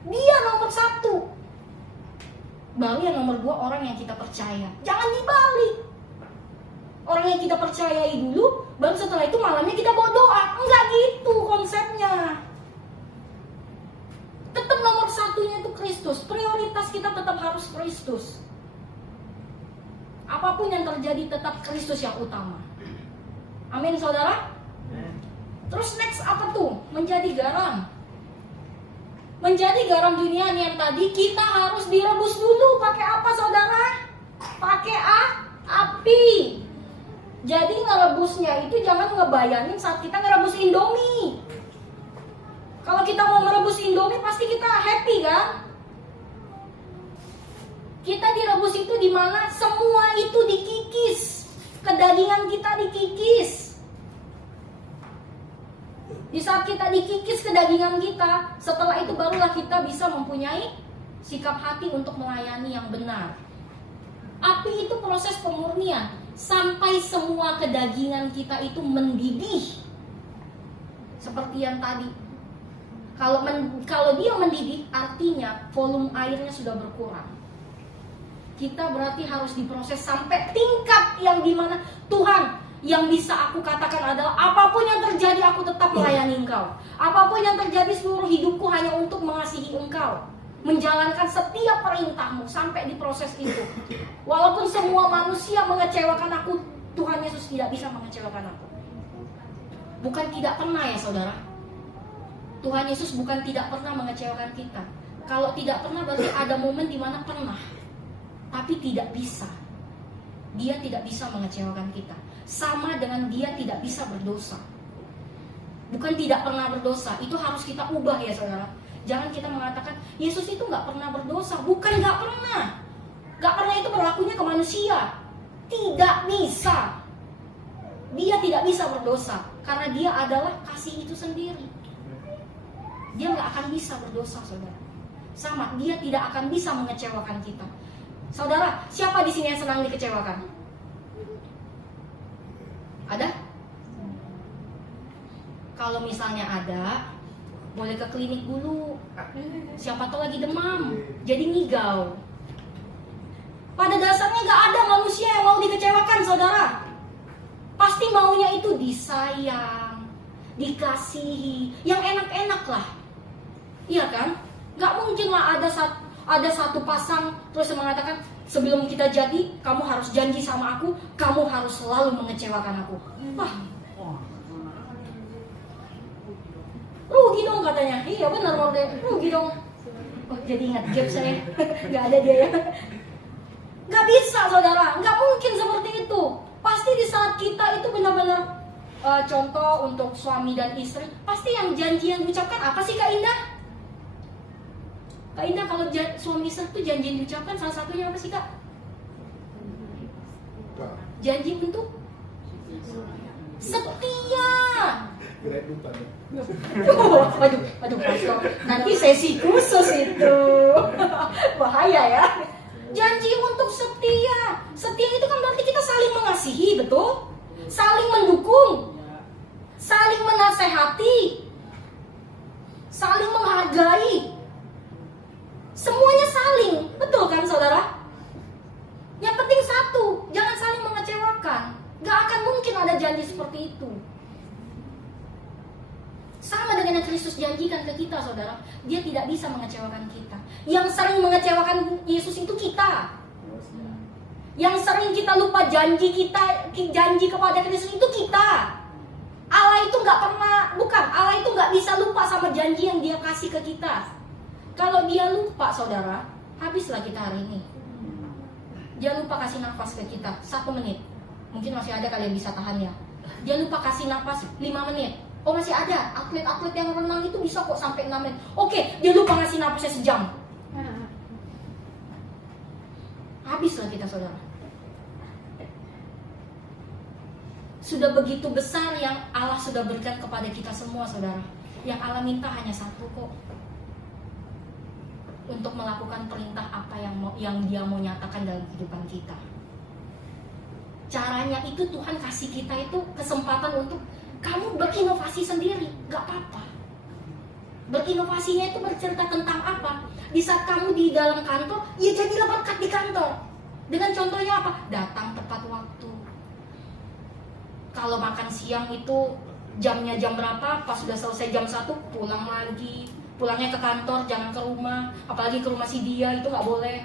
Dia nomor 1. Baru yang nomor 2 orang yang kita percaya. Jangan dibalik. Orang yang kita percayai dulu, baru setelah itu malamnya kita bawa doa. Enggak gitu konsepnya. Tetap nomor 1-nya itu Kristus. Prioritas kita tetap harus Kristus. Apapun yang terjadi tetap Kristus yang utama. Amin, saudara. Terus next apa tuh? Menjadi garam. Menjadi garam dunia yang tadi kita harus direbus dulu. Pakai apa, saudara? Pakai api. Jadi ngerebusnya itu jangan ngebayangin saat kita ngerebus Indomie. Kalau kita mau merebus Indomie pasti kita happy kan? Kita direbus itu di mana semua itu dikikis. Kedagingan kita dikikis. Di saat kita dikikis kedagingan kita, setelah itu barulah kita bisa mempunyai sikap hati untuk melayani yang benar. Api itu proses pemurnian sampai semua kedagingan kita itu mendidih. Seperti yang tadi. Kalau dia mendidih, artinya volume airnya sudah berkurang. Kita berarti harus diproses sampai tingkat yang dimana Tuhan, yang bisa aku katakan adalah apapun yang terjadi aku tetap melayani Engkau. Apapun yang terjadi seluruh hidupku hanya untuk mengasihi Engkau. Menjalankan setiap perintahmu sampai di proses itu. Walaupun semua manusia mengecewakan aku, Tuhan Yesus tidak bisa mengecewakan aku. Bukan tidak pernah ya saudara. Tuhan Yesus bukan tidak pernah mengecewakan kita. Kalau tidak pernah berarti ada momen di mana pernah. Tapi tidak bisa. Dia tidak bisa mengecewakan kita. Sama dengan dia tidak bisa berdosa. Bukan tidak pernah berdosa. Itu harus kita ubah ya saudara. Jangan kita mengatakan Yesus itu gak pernah berdosa. Bukan gak pernah. Gak pernah itu berlakunya ke manusia. Tidak bisa. Dia tidak bisa berdosa. Karena dia adalah kasih itu sendiri. Dia gak akan bisa berdosa saudara. Sama, dia tidak akan bisa mengecewakan kita. Saudara, siapa di sini yang senang dikecewakan? Ada? Kalau misalnya ada, boleh ke klinik dulu. Siapa tahu lagi demam, jadi ngigau. Pada dasarnya gak ada manusia yang mau dikecewakan saudara. Pasti maunya itu disayang, dikasihi, yang enak-enak lah. Iya kan? Gak mungkin lah ada satu pasang terus mengatakan sebelum kita jadi kamu harus janji sama aku, kamu harus selalu mengecewakan aku. Wah, rugi dong katanya. Iya benar rugi dong. Oh jadi ingat gap saya. Gak ada dia ya. Gak bisa saudara, gak mungkin seperti itu. Pasti di saat kita itu benar-benar contoh untuk suami dan istri, pasti yang janji yang diucapkan apa sih Kak Indah? Kak Indah kalau suami istri itu janji yang diucapkan salah satunya apa sih Kak? Janji untuk setia. Aduh, nanti sesi khusus itu. Bahaya ya. Janji untuk setia. Setia itu kan berarti kita saling mengasihi, betul? Saling mendukung, saling menasehati, saling menghargai. Semuanya saling, betul kan saudara? Yang penting satu, jangan saling mengecewakan. Gak akan mungkin ada janji seperti itu. Sama dengan yang Kristus janjikan ke kita saudara. Dia tidak bisa mengecewakan kita. Yang sering mengecewakan Yesus itu kita. Yang sering kita lupa janji kepada Kristus itu kita. Allah itu gak pernah, Allah itu gak bisa lupa sama janji yang dia kasih ke kita. Kalau dia lupa saudara, habislah kita hari ini. Dia lupa kasih nafas ke kita 1 menit. Mungkin masih ada kalian bisa tahan ya. Dia lupa kasih nafas 5 menit. Oh masih ada, atlet-atlet yang renang itu bisa kok sampai 6 menit. Oke, dia lupa ngasih nafasnya sejam. Habislah kita saudara. Sudah begitu besar yang Allah sudah berikan kepada kita semua saudara. Yang Allah minta hanya satu kok. untuk melakukan perintah apa yang Dia mau nyatakan dalam kehidupan kita. Caranya itu Tuhan kasih kita itu kesempatan untuk kamu berinovasi sendiri, gak apa-apa. Berinovasinya itu bercerita tentang apa? Di saat kamu di dalam kantor, ya jadilah berkat di kantor. Dengan contohnya apa? Datang tepat waktu. Kalau makan siang itu jamnya jam berapa? Pas sudah selesai jam 1 pulang lagi. Pulangnya ke kantor, jangan ke rumah. Apalagi ke rumah si dia, itu gak boleh.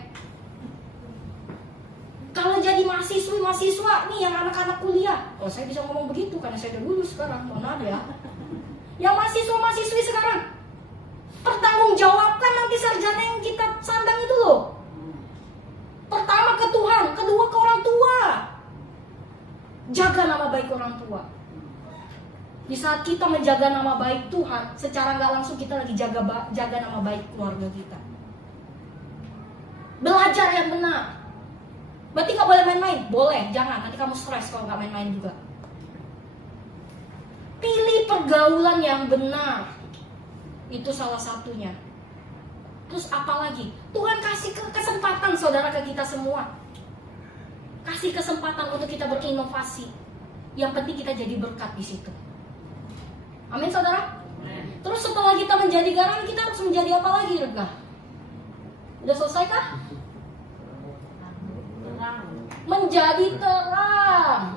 Kalau jadi mahasiswa nih yang anak-anak kuliah, oh saya bisa ngomong begitu karena saya udah lulus sekarang, mohon maaf ya. Yang mahasiswa-mahasiswi sekarang, pertanggungjawabkan nanti sarjana yang kita sandang itu loh. Pertama ke Tuhan, kedua ke orang tua. Jaga nama baik orang tua. Di saat kita menjaga nama baik Tuhan, secara nggak langsung kita lagi jaga nama baik keluarga kita. Belajar yang benar. Berarti nggak boleh main-main? Boleh, jangan. Nanti kamu stres kalau nggak main-main juga. Pilih pergaulan yang benar. Itu salah satunya. Terus apa lagi? Tuhan kasih kesempatan saudara ke kita semua. Kasih kesempatan untuk kita berinovasi. Yang penting kita jadi berkat di situ. Amin saudara? Terus setelah kita menjadi garam, kita harus menjadi apa lagi, Rega? Udah selesai kah? Menjadi terang.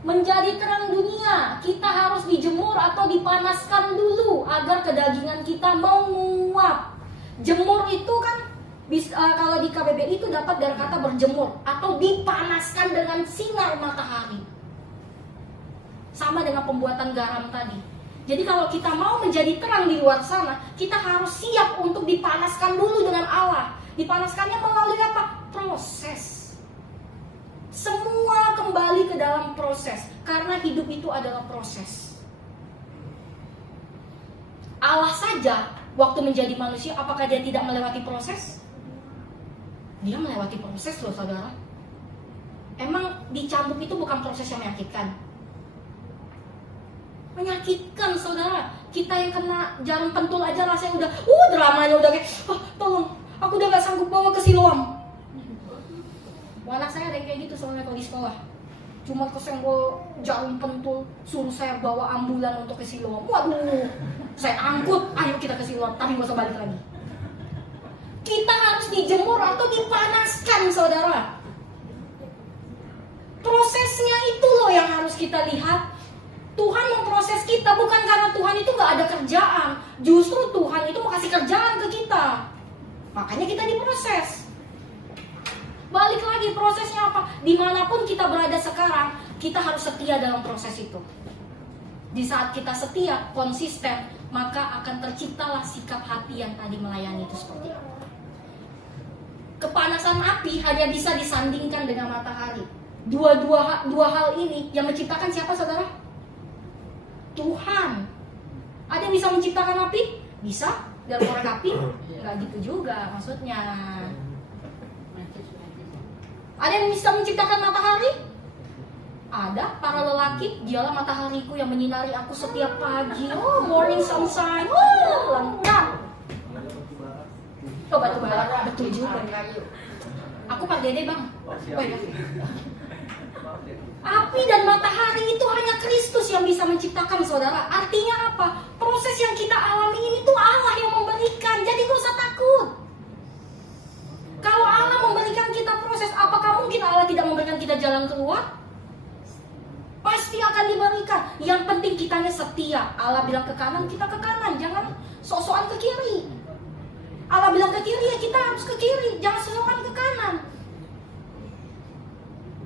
Menjadi terang dunia. Kita harus dijemur atau dipanaskan dulu agar kedagingan kita menguap. Jemur itu kan kalau di KBBI itu dapat dari kata berjemur atau dipanaskan dengan sinar matahari. Sama dengan pembuatan garam tadi. Jadi kalau kita mau menjadi terang di luar sana, kita harus siap untuk dipanaskan dulu dengan Allah. Dipanaskannya melalui apa? Proses. Semua kembali ke dalam proses. Karena hidup itu adalah proses. Allah saja waktu menjadi manusia, apakah dia tidak melewati proses? Dia melewati proses loh saudara. Emang dicambuk itu bukan proses yang menyakitkan? Menyakitkan saudara. Kita yang kena jarum pentul aja rasanya udah dramanya udah kayak tolong, aku udah gak sanggup bawa ke Siloam. Anak saya ada yang kayak gitu soalnya kalau di sekolah. Cuma kesenggol jarum pentul, suruh saya bawa ambulan untuk ke Siloam. Waduh, saya angkut, ayo kita ke Siloam, tapi gak usah balik lagi. Kita harus dijemur atau dipanaskan saudara. Prosesnya itu loh yang harus kita lihat. Tuhan memproses kita bukan karena Tuhan itu gak ada kerjaan. Justru Tuhan itu mau kasih kerjaan ke kita. Makanya kita diproses. Balik lagi prosesnya apa? Dimanapun kita berada sekarang, kita harus setia dalam proses itu. Di saat kita setia, konsisten, maka akan terciptalah sikap hati yang tadi melayani itu seperti apa. Kepanasan api hanya bisa disandingkan dengan matahari. Dua hal ini yang menciptakan siapa saudara? Tuhan. Ada yang bisa menciptakan api? Bisa. Dari korek api? Gak gitu juga maksudnya. Ada yang bisa menciptakan matahari? Ada, para lelaki, dialah matahariku yang menyinari aku setiap pagi. Oh, morning sunshine. Oh, lengkap. Oh, batu bara, betul juga. Aku Pak Dede bang. Oh, ya. Api dan matahari itu hanya Kristus yang bisa menciptakan saudara. Artinya apa? Proses yang kita alami ini tuh Allah yang memberikan. Jadi gak usah takut. Kalau Allah memberikan kita proses, apakah mungkin Allah tidak memberikan kita jalan keluar? Pasti akan diberikan. Yang penting kitanya setia. Allah bilang ke kanan, kita ke kanan. Jangan sok-sokan ke kiri. Allah bilang ke kiri, ya kita harus ke kiri. Jangan sok-sokan ke kanan.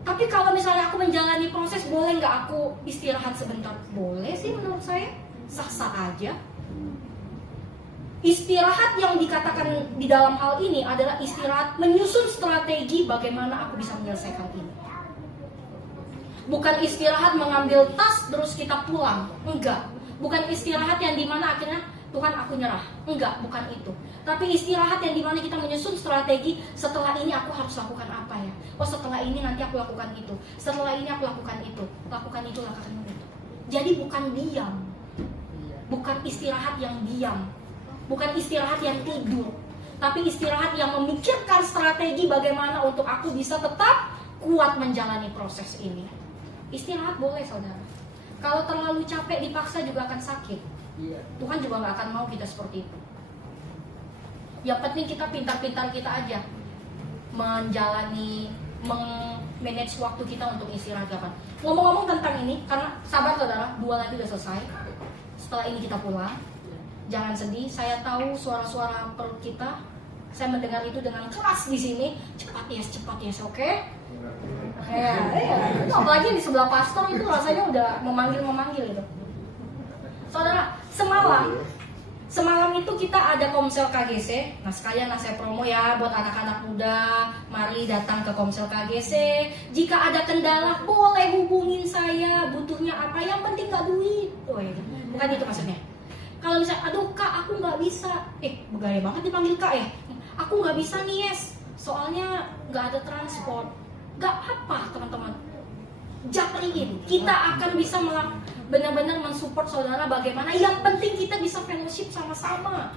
Tapi kalau misalnya aku menjalani proses, boleh nggak aku istirahat sebentar? Boleh sih menurut saya. Sah-sah aja. Istirahat yang dikatakan di dalam hal ini adalah istirahat menyusun strategi bagaimana aku bisa menyelesaikan ini. Bukan istirahat mengambil tas terus kita pulang. Enggak. Bukan istirahat yang dimana akhirnya Tuhan aku nyerah. Enggak, bukan itu. Tapi istirahat yang dimana kita menyusun strategi. Setelah ini aku harus lakukan apa ya? Oh setelah ini nanti aku lakukan itu. Setelah ini aku lakukan itu. Lakukan itu, lakukan itu. Jadi bukan diam. Bukan istirahat yang diam. Bukan istirahat yang tidur. tapi istirahat yang memikirkan strategi bagaimana untuk aku bisa tetap kuat menjalani proses ini. Istirahat boleh saudara. Kalau terlalu capek dipaksa juga akan sakit. Iya. Tuhan juga gak akan mau kita seperti itu. Yang penting kita pintar-pintar kita aja menjalani, manage waktu kita untuk istirahat kapan. Ngomong-ngomong tentang ini, karena sabar saudara, 2 lagi udah selesai. Setelah ini kita pulang. Jangan sedih, saya tahu suara-suara perut kita. Saya mendengar itu dengan keras di sini. Cepat yes, oke? Ya. Apalagi di sebelah pastor itu rasanya udah memanggil itu. Saudara, semalam itu kita ada Komsel KGC. Nah sekalian saya promo ya buat anak-anak muda, mari datang ke Komsel KGC. Jika ada kendala boleh hubungin saya. Butuhnya apa? Yang penting gak duit. Oh ya, bukan itu maksudnya. Kalau misalnya, aduh kak aku gak bisa. Bergaya banget dipanggil kak ya. Aku gak bisa nih yes, soalnya gak ada transport. Gak apa teman-teman, japriin. Kita akan bisa benar-benar mensupport saudara bagaimana. Yang penting kita bisa fellowship sama-sama.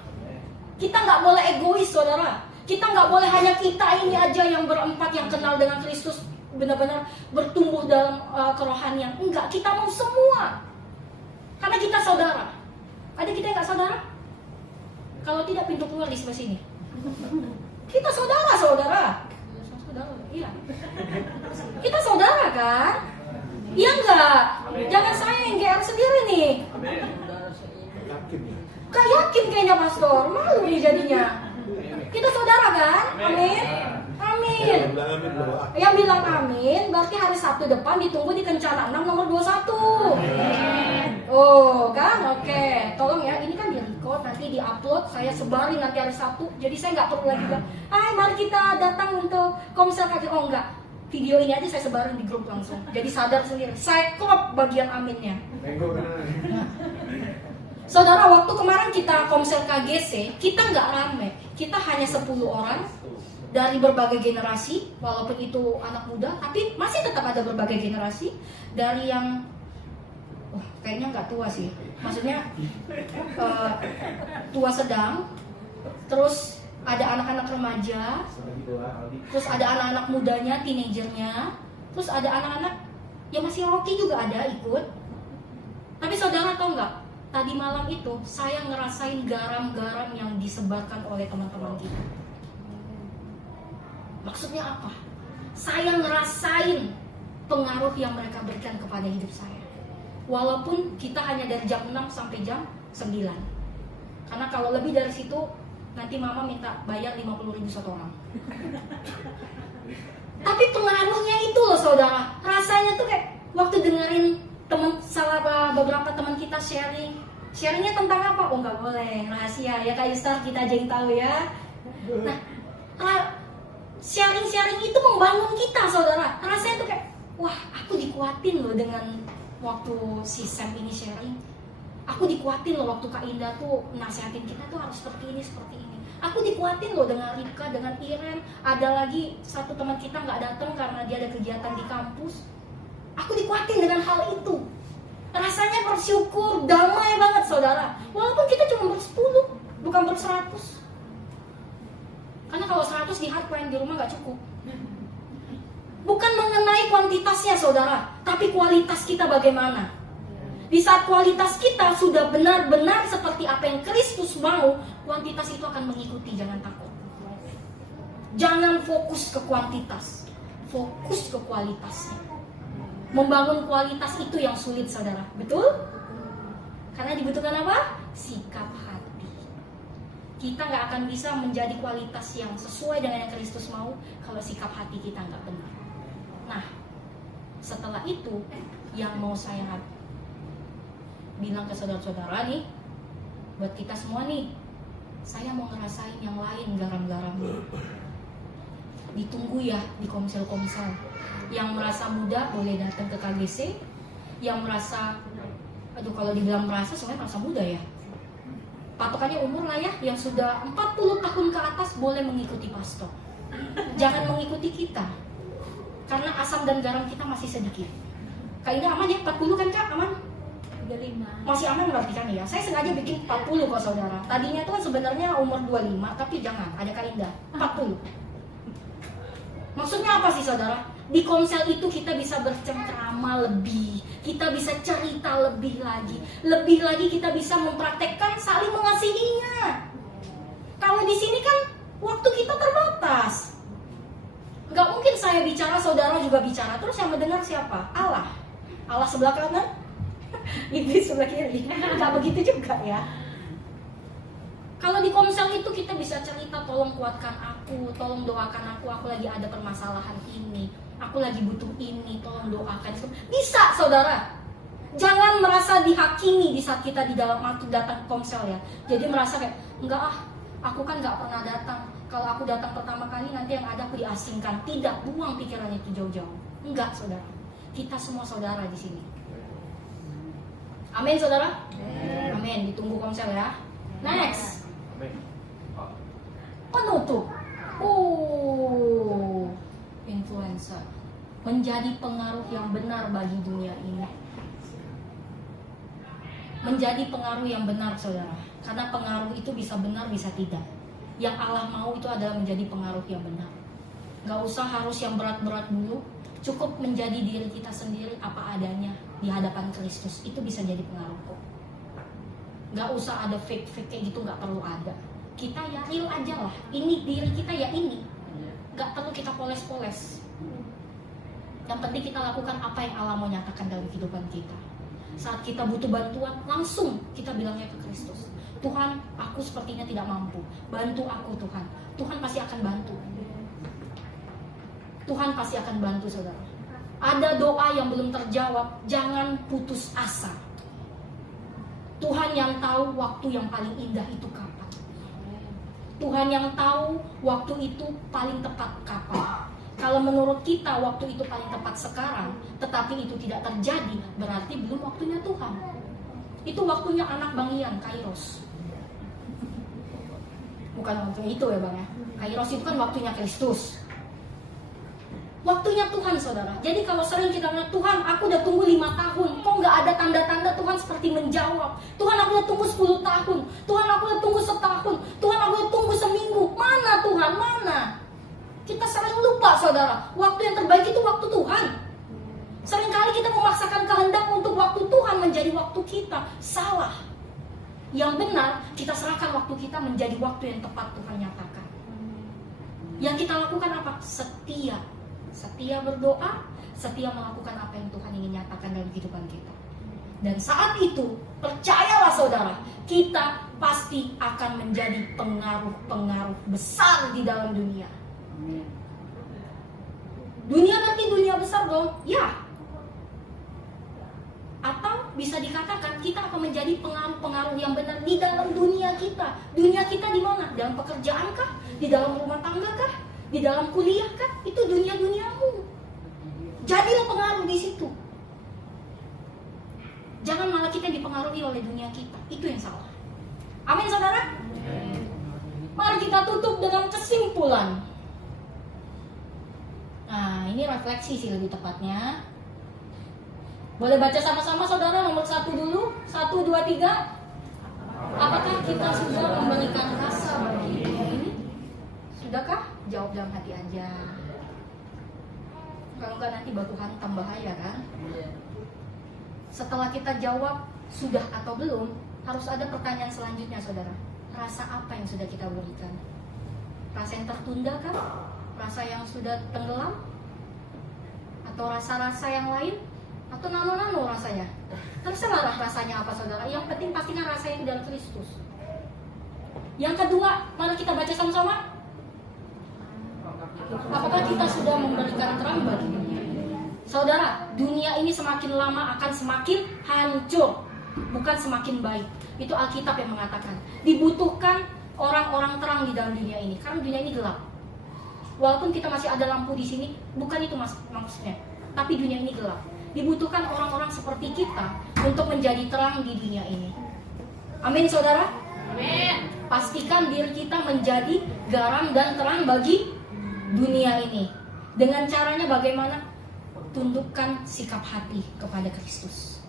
Kita gak boleh egois saudara. Kita gak boleh hanya kita ini aja yang berempat yang kenal dengan Kristus, benar-benar bertumbuh dalam kerohanian. Enggak, kita mau semua. Karena kita saudara. Ada kita yang gak saudara? Kalau tidak pintu keluar di sebelah sini. Kita saudara. Iya. Kita saudara kan? Iya enggak? Jangan saya yang GR sendiri nih. Saudara seiman. Yakin ya? Kak yakin kayaknya pastor, malu nih jadinya. Kita saudara kan? Amin. Amin. Yang bilang amin, berarti hari Sabtu depan ditunggu di Kencana 6 nomor 21. Oh kan? Oke. Tolong ya, ini kan di record, nanti di upload, saya sebarin nanti hari Sabtu. Jadi saya nggak perlu lagi bilang, hai mari kita datang untuk Komsel KG. Oh enggak, video ini aja saya sebarin di grup langsung. Jadi sadar sendiri, saya klop bagian aminnya. Saudara, waktu kemarin kita Komsel KGC, kita nggak rame. Kita hanya 10 orang dari berbagai generasi, walaupun itu anak muda, tapi masih tetap ada berbagai generasi. Dari yang, kayaknya nggak tua sih, maksudnya tua sedang, terus ada anak-anak remaja, terus ada anak-anak mudanya, teenagernya, terus ada anak-anak yang masih rocky juga ada ikut. Tapi saudara tahu nggak? Tadi malam itu saya ngerasain garam-garam yang disebarkan oleh teman-teman kita. Maksudnya apa? Saya ngerasain pengaruh yang mereka berikan kepada hidup saya. Walaupun kita hanya dari jam 6 sampai jam 9. Karena kalau lebih dari situ nanti mama minta bayar 50.000 satu orang. Tapi pengaruhnya itu loh saudara. Rasanya tuh kayak waktu dengerin beberapa teman kita sharingnya tentang apa? Oh nggak boleh, rahasia ya Kak Yustar, kita aja yang tahu ya. Nah, sharing itu membangun kita saudara. Rasanya tuh kayak, wah aku dikuatin loh dengan waktu si Sam ini sharing. Aku dikuatin loh waktu Kak Indah tuh nasihatin kita tuh harus seperti ini. Aku dikuatin loh dengan Rika, dengan Iren. Ada lagi satu teman kita nggak datang karena dia ada kegiatan di kampus. Aku dikuatin dengan hal itu. Rasanya bersyukur, damai banget saudara. Walaupun kita cuma ber-10, bukan ber-100. Karena kalau 100 di hardpoint di rumah gak cukup. Bukan mengenai kuantitasnya saudara, tapi kualitas kita bagaimana. Di saat kualitas kita sudah benar-benar seperti apa yang Kristus mau, kuantitas itu akan mengikuti, jangan takut. Jangan fokus ke kuantitas, fokus ke kualitasnya. Membangun kualitas itu yang sulit saudara, betul? Karena dibutuhkan apa? Sikap hati. Kita gak akan bisa menjadi kualitas yang sesuai dengan yang Kristus mau kalau sikap hati kita gak benar. Nah, setelah itu yang mau saya bilang ke saudara-saudara nih, buat kita semua nih, saya mau ngerasain yang lain garam-garamnya. Ditunggu ya di komsel-komsel. Yang merasa muda boleh datang ke KGC. Yang merasa, kalau dibilang merasa, sebenarnya merasa muda ya. Patokannya umur lah ya. Yang sudah 40 tahun ke atas boleh mengikuti pastor. Jangan mengikuti kita. Karena asam dan garam kita masih sedikit. Kak Ida aman ya? 40 kan Kak? Aman? 35. Masih aman berarti kan ya? Saya sengaja bikin 40 kok saudara. Tadinya itu kan sebenarnya umur 25, tapi jangan, ada Karinda, 40. Maksudnya apa sih saudara? Di komsel itu kita bisa bercengkrama lebih, kita bisa cerita lebih lagi kita bisa mempraktekkan saling mengasihinya. Kalau di sini kan waktu kita terbatas. Nggak mungkin saya bicara, saudara juga bicara. Terus yang mendengar siapa? Allah. Allah sebelah kanan, iblis sebelah kiri. Nggak begitu juga ya. Kalau di komsel itu kita bisa cerita, tolong kuatkan aku, tolong doakan aku lagi ada permasalahan ini, aku lagi butuh ini, tolong doakan. Bisa saudara. Jangan merasa dihakimi di saat kita di dalam waktu datang komsel ya. Jadi merasa kayak, enggak aku kan nggak pernah datang. Kalau aku datang pertama kali nanti yang ada aku diasingkan. Tidak, buang pikiran itu jauh-jauh. Enggak saudara. Kita semua saudara di sini. Amin saudara. Amin. Ditunggu komsel ya. Next. Penutup. Influencer menjadi pengaruh yang benar bagi dunia ini. Menjadi pengaruh yang benar saudara. Karena pengaruh itu bisa benar bisa tidak. Yang Allah mau itu adalah menjadi pengaruh yang benar. Gak usah harus yang berat-berat dulu. Cukup menjadi diri kita sendiri apa adanya di hadapan Kristus. Itu bisa jadi pengaruh kok. Gak usah ada fake-fake kayak gitu, gak perlu ada. Kita ya real aja lah. Ini diri kita ya ini. Gak perlu kita poles-poles. Yang penting kita lakukan apa yang Allah mau nyatakan dalam kehidupan kita. Saat kita butuh bantuan, langsung kita bilangnya ke Kristus. Tuhan, aku sepertinya tidak mampu. Bantu aku Tuhan. Tuhan pasti akan bantu. Tuhan pasti akan bantu saudara. Ada doa yang belum terjawab, jangan putus asa. Tuhan yang tahu waktu yang paling indah itu kapan. Tuhan yang tahu waktu itu paling tepat kapan. Kalau menurut kita waktu itu paling tepat sekarang, tetapi itu tidak terjadi, berarti belum waktunya Tuhan. Itu waktunya anak Bang Ian, Kairos. Bukan waktunya itu ya Bang ya. Kairos itu kan waktunya Kristus. Waktunya Tuhan saudara. Jadi kalau sering kita bilang, Tuhan aku udah tunggu 5 tahun, kok nggak ada tanda-tanda. Tuhan seperti menjawab, Tuhan aku udah tunggu 10 tahun, Tuhan aku udah tunggu setahun, Tuhan aku udah tunggu seminggu. Mana Tuhan, mana? Kita sering lupa saudara, waktu yang terbaik itu waktu Tuhan. Seringkali kita memaksakan kehendak untuk waktu Tuhan menjadi waktu kita. Salah. Yang benar, kita serahkan waktu kita menjadi waktu yang tepat Tuhan nyatakan. Yang kita lakukan apa? Setia. Setia berdoa, setia melakukan apa yang Tuhan ingin nyatakan dalam kehidupan kita. Dan saat itu, percayalah saudara, kita pasti akan menjadi pengaruh-pengaruh besar di dalam dunia. Dunia nanti dunia besar dong? Ya. Atau bisa dikatakan kita akan menjadi pengaruh-pengaruh yang benar di dalam dunia kita. Dunia kita di mana? Dalam pekerjaan kah? Di dalam rumah tangga kah? Di dalam kuliah kah? Itu dunia-duniamu. Jadilah pengaruh di situ. Jangan malah kita dipengaruhi oleh dunia kita. Itu yang salah. Amin saudara? Mari kita tutup dengan kesimpulan. Nah, ini refleksi sih lebih tepatnya. Boleh baca sama-sama saudara nomor 1 dulu. 1, 2, 3. Apakah kita sudah memberikan rasa bagi dunia ini? Sudahkah? Jawab dalam hati aja. Kalau enggak nanti batu hantam bahaya kan? Setelah kita jawab sudah atau belum, harus ada pertanyaan selanjutnya saudara. Rasa apa yang sudah kita berikan? Rasa yang tertunda kah? Rasa yang sudah tenggelam? Atau rasa-rasa yang lain? Atau nano-nano rasanya? Terserah rasanya apa saudara. Yang penting pastikan rasa yang dalam Kristus. Yang kedua, mari kita baca sama-sama. Apakah kita sudah memberikan terang bagi dunia ini? Saudara, dunia ini semakin lama akan semakin hancur, bukan semakin baik. Itu Alkitab yang mengatakan. Dibutuhkan orang-orang terang di dalam dunia ini, karena dunia ini gelap. Walaupun kita masih ada lampu di sini, bukan itu maksudnya. Tapi dunia ini gelap. Dibutuhkan orang-orang seperti kita untuk menjadi terang di dunia ini. Amin saudara? Amin. Pastikan diri kita menjadi garam dan terang bagi dunia ini. Dengan caranya bagaimana? Tundukkan sikap hati kepada Kristus.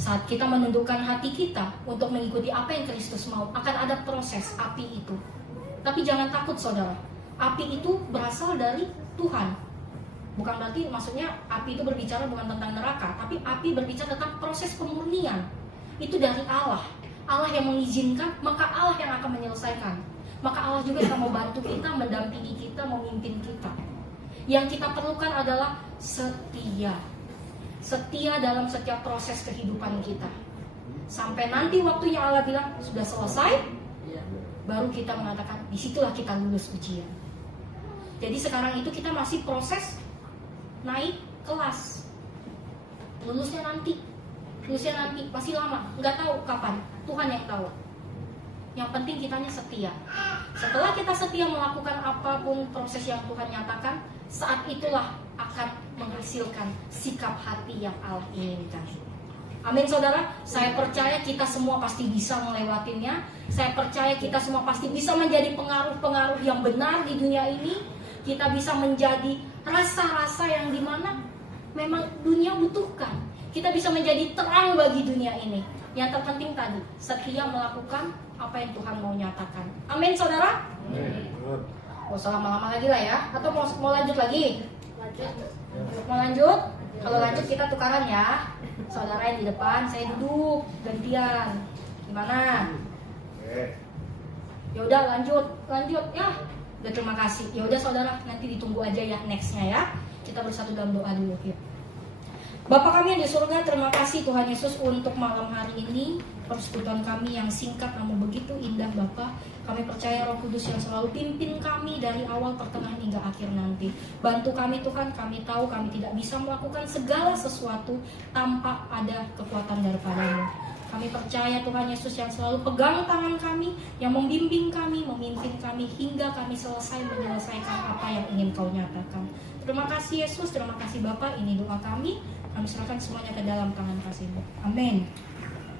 Saat kita menundukkan hati kita untuk mengikuti apa yang Kristus mau, akan ada proses api itu. Tapi jangan takut saudara, api itu berasal dari Tuhan. Bukan berarti maksudnya api itu berbicara bukan tentang neraka, tapi api berbicara tentang proses pemurnian. Itu dari Allah. Allah yang mengizinkan, maka Allah yang akan menyelesaikan. Maka Allah juga yang mau bantu kita, mendampingi kita, memimpin kita. Yang kita perlukan adalah setia. Setia dalam setiap proses kehidupan kita. Sampai nanti waktunya Allah bilang sudah selesai, Iya. baru kita mengatakan disitulah kita lulus ujian. Jadi sekarang itu kita masih proses naik kelas. Lulusnya nanti masih lama, nggak tahu kapan, Tuhan yang tahu. Yang penting kitanya setia. Setelah kita setia melakukan apapun proses yang Tuhan nyatakan, saat itulah akan menghasilkan sikap hati yang Allah inginkan. Amin saudara, saya percaya kita semua pasti bisa melewatinya. Saya percaya kita semua pasti bisa menjadi pengaruh-pengaruh yang benar di dunia ini. Kita bisa menjadi rasa-rasa yang dimana memang dunia butuhkan. Kita bisa menjadi terang bagi dunia ini. Yang terpenting tadi, setia melakukan apa yang Tuhan mau nyatakan. Amin saudara. Gak usah lama-lama lagi lah ya. Atau mau lanjut lagi? Mau lanjut? Kalau lanjut kita tukaran ya. Saudara yang di depan, saya duduk gantian. Gimana? Ya udah lanjut ya. Udah terima kasih. Ya udah saudara, nanti ditunggu aja ya nextnya ya. Kita bersatu dalam doa dulu ya. Bapa kami yang di surga, terima kasih Tuhan Yesus untuk malam hari ini. Persekutuan kami yang singkat namun begitu indah Bapa. Kami percaya Roh Kudus yang selalu pimpin kami dari awal, pertengahan hingga akhir nanti. Bantu kami Tuhan, kami tahu kami tidak bisa melakukan segala sesuatu tanpa ada kekuatan daripada-Mu. Kami percaya Tuhan Yesus yang selalu pegang tangan kami, yang membimbing kami, memimpin kami hingga kami selesai menyelesaikan apa yang ingin Kau nyatakan. Terima kasih Yesus, terima kasih Bapa. Ini doa kami. Kami serahkan semuanya ke dalam tangan kasih-Mu. Amin.